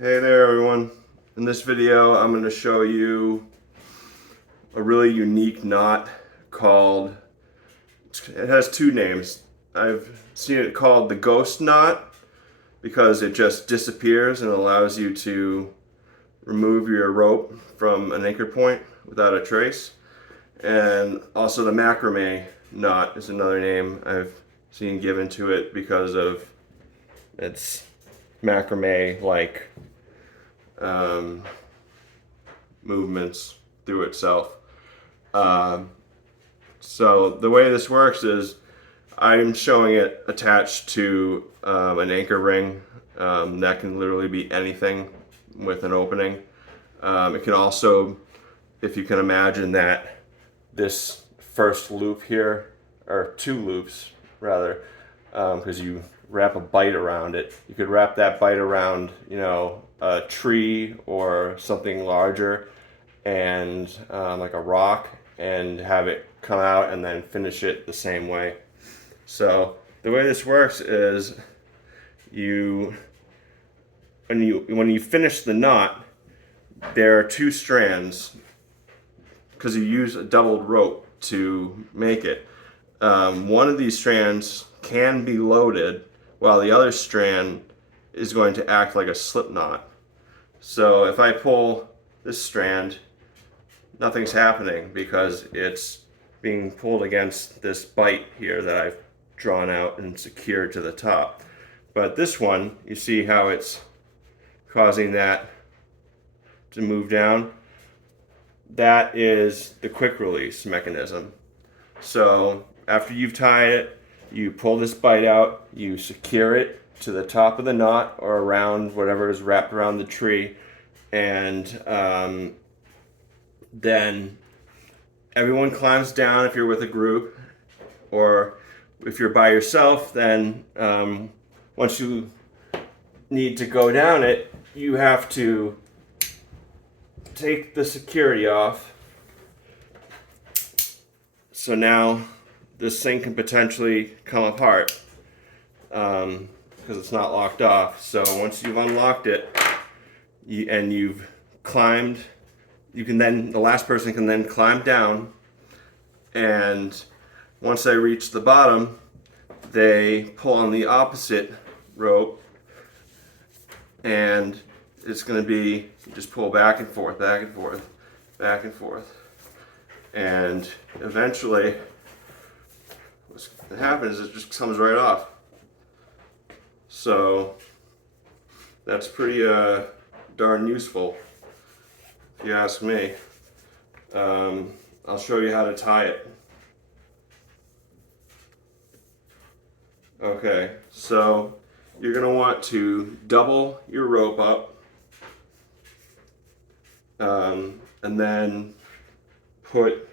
Hey there everyone. In this video I'm going to show you a really unique knot called, it has two names. I've seen it called the ghost knot because it just disappears and allows you to remove your rope from an anchor point without a trace. And also the macrame knot is another name I've seen given to it because of its macrame like movements through itself. So the way this works is I'm showing it attached to an anchor ring that can literally be anything with an opening. It can also, if you can imagine that this first loop here, or two loops rather, because you wrap a bite around it. You could wrap that bite around, a tree or something larger, and like a rock, and have it come out and then finish it the same way. So the way this works is when you finish the knot, there are two strands because you use a doubled rope to make it. One of these strands can be loaded while the other strand is going to act like a slip knot. So if I pull this strand, nothing's happening because it's being pulled against this bite here that I've drawn out and secured to the top. But this one, you see how it's causing that to move down? That is the quick release mechanism. So after you've tied it, you pull this bite out, you secure it to the top of the knot or around whatever is wrapped around the tree, and then everyone climbs down if you're with a group, or if you're by yourself, then once you need to go down it, you have to take the security off. So now this thing can potentially come apart because it's not locked off. So once you've unlocked it and you've climbed, the last person can then climb down, and once they reach the bottom, they pull on the opposite rope, and it's going to be, you just pull back and forth, back and forth, back and forth, and eventually what happens is it just comes right off. So that's pretty darn useful, if you ask me. I'll show you how to tie it. Okay, so you're going to want to double your rope up, and then put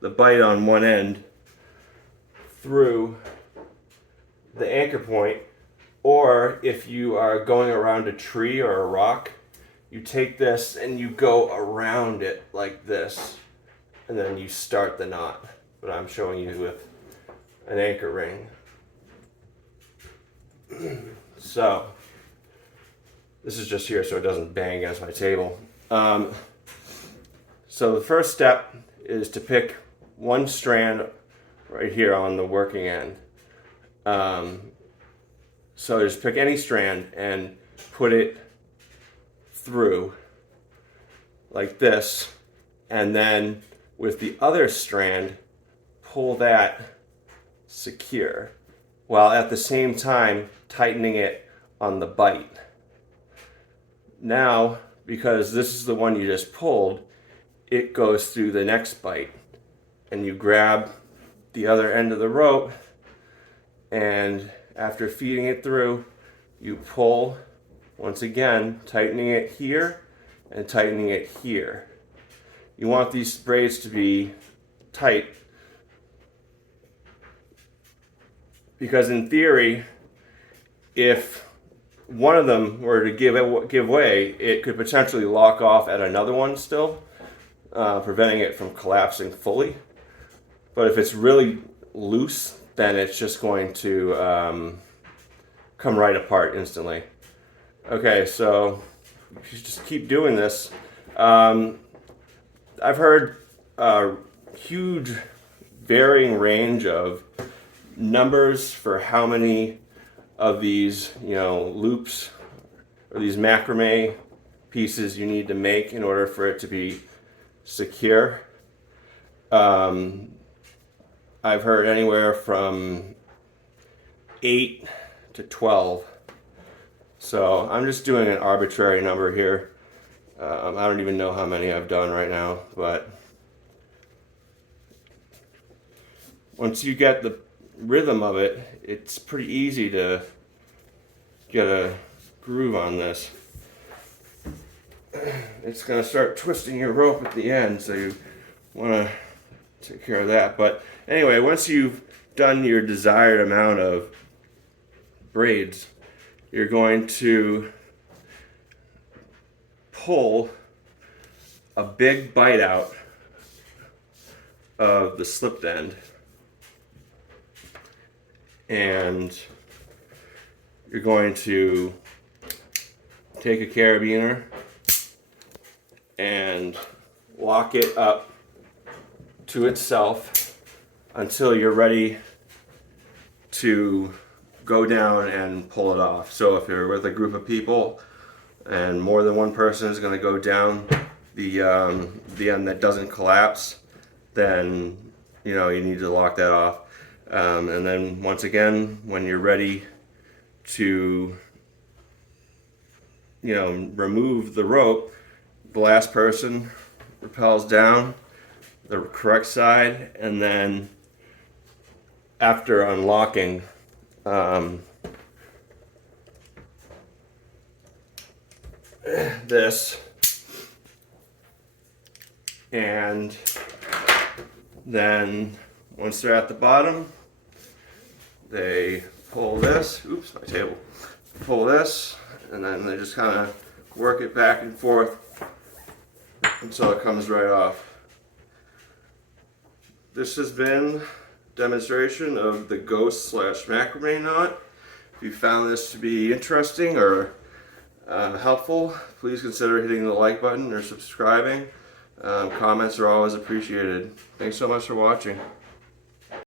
the bite on one end through the anchor point, or if you are going around a tree or a rock, you take this and you go around it like this, and then you start the knot. But I'm showing you with an anchor ring. So this is just here so it doesn't bang against my table. So the first step is to pick one strand right here on the working end. So just pick any strand and put it through like this, and then with the other strand pull that secure, while at the same time tightening it on the bite. Now, because this is the one you just pulled, it goes through the next bite, and you grab the other end of the rope, and after feeding it through, you pull once again, tightening it here and tightening it here. You want these braids to be tight because in theory, if one of them were to give way, it could potentially lock off at another one still, preventing it from collapsing fully. But if it's really loose, then it's just going to come right apart instantly. Okay, so you just keep doing this. I've heard a huge varying range of numbers for how many of these, loops or these macrame pieces you need to make in order for it to be secure. I've heard anywhere from 8 to 12. So I'm just doing an arbitrary number here. I don't even know how many I've done right now, but once you get the rhythm of it, it's pretty easy to get a groove on this. It's going to start twisting your rope at the end, so you want to take care of that. But anyway, once you've done your desired amount of braids, you're going to pull a big bite out of the slipped end, and you're going to take a carabiner and lock it up to itself until you're ready to go down and pull it off. So if you're with a group of people and more than one person is going to go down the end that doesn't collapse, then you need to lock that off. And then once again, when you're ready to remove the rope, the last person rappels down the correct side, and then after unlocking, this, and then once they're at the bottom, they pull this, oops, my table, pull this, and then they just kind of work it back and forth until it comes right off. This has been a demonstration of the ghost / macrame knot. If you found this to be interesting or helpful, please consider hitting the like button or subscribing. Comments are always appreciated. Thanks so much for watching.